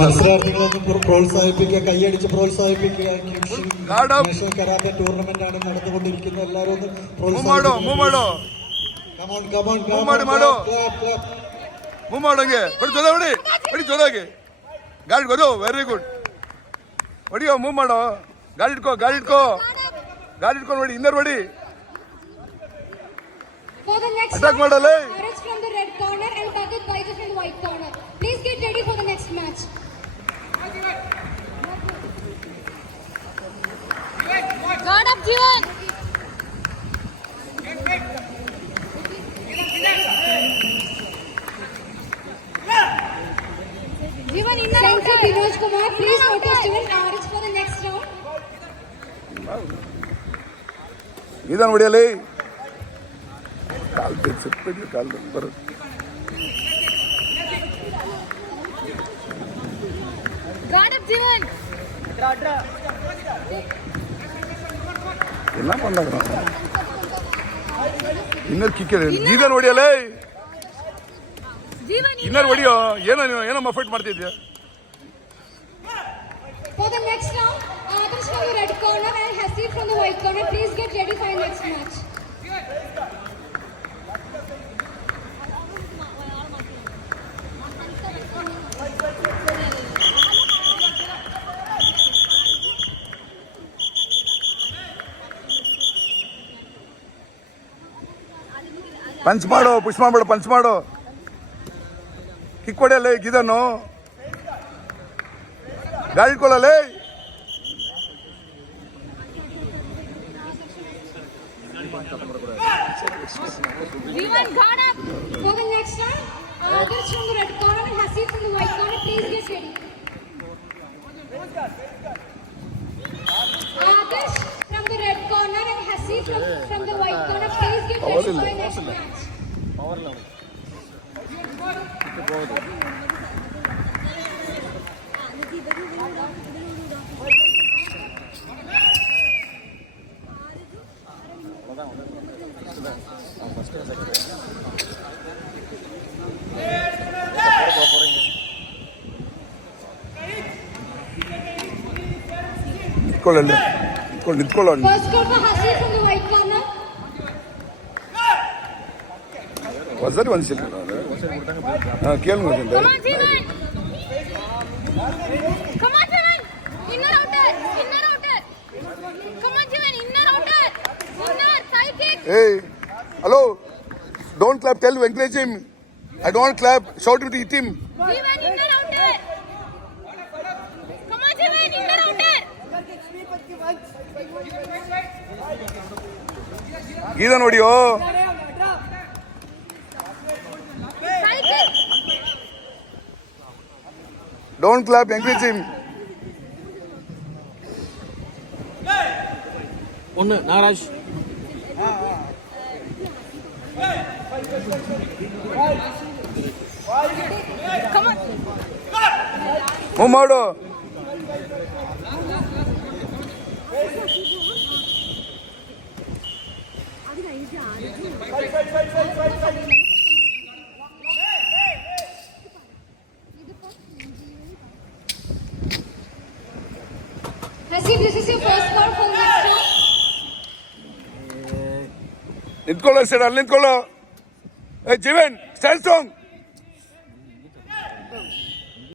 മത്സരാർത്ഥികളൊന്നും പ്രോത്സാഹിപ്പിക്കുക, കൈയടിച്ച് പ്രോത്സാഹിപ്പിക്കുക. നാഷണൽ കരാട്ടെ ടൂർണമെന്റ് ആണ് നടന്നുകൊണ്ടിരിക്കുന്നത്. എല്ലാവരും ഒന്ന് ವೆರಿ ಗುಡ್. ಹೊಡಿಯೋ, ಮೂವ್ ಮಾಡೋ, ಗಾಡಿ ಇಟ್ಕೋ ನೋಡಿ, ಇನ್ನರ್ ಹೊಡಿ, ಅಟ್ಯಾಕ್ ಮಾಡಲ್ಲ. Please get ready for the next match. Guard up, Jivan. Jivan, inner outer. Vinod Kumar, please notice Jivan RH for the next round. ಇದನ್ನು ಹೊಡಿಯಲಿ. ಕಾಲ್ ತೆಗ್ಸಿಟ್ಬಿಡಿ, ಕಾಲ್ ಬರುತ್ತೆ. Guard up, Jivan. என்ன பண்றாங்க? ಇನ್ನರ್ ಕಿಕ್ ಇದನ್ನು ಹೊಡಿಯಲೇ. ಇನ್ನರ್ ಹೊಡಿಯೋ. ಏನಮ್ಮ fight ಮಾಡ್ತಿದ್ಯಾ? For the next round, Adarsh from the red corner and Hasib from the white corner. Please get ready for the next match. Punch ಮಾಡು, push ಮಾಡ್ಬೇಡ, punch ಮಾಡು. Kick ಹೊಡೆಯಲ್ಲ ಇದನ್ನು. ಗಾಡಿ ಇಟ್ಕೊಳ್ಳಲೇ. Jivan, guard up. For the next round, Adarsh from the red corner and Hasib from the white corner. Please get ready. Adarsh from the red corner and Hasib from the white corner. Please get ready for the next match. ನಿಂತ್ಕೊಳ್ಳಿ. First call for Hasib from the white corner. ಹೊಸರಿ ಒಂದ್ಸಲ ಕೇಳು. Come on, Jivan. Come on, Jivan. Inner outer. Come on, Jivan. Inner outer. Inner side kick. Hey, hello. Don't clap. Tell encourage him. I don't clap. Shout with him. Jivan, inner outer. Come on, Jivan. Inner outer. ಇದನ್ನು ಹೊಡಿಯೋ. Side kick. Don't clap. Encourage him. ഒന്ന് നാരാജ്. Come on. Move ಮಾಡು. Hasib, this is your first call for the next round. ನಿಂತ್ಕೊಳ್ಳೋ side, ಅಲ್ಲಿ ನಿಂತ್ಕೊಳ್ಳೋ. Jeevan stand strong.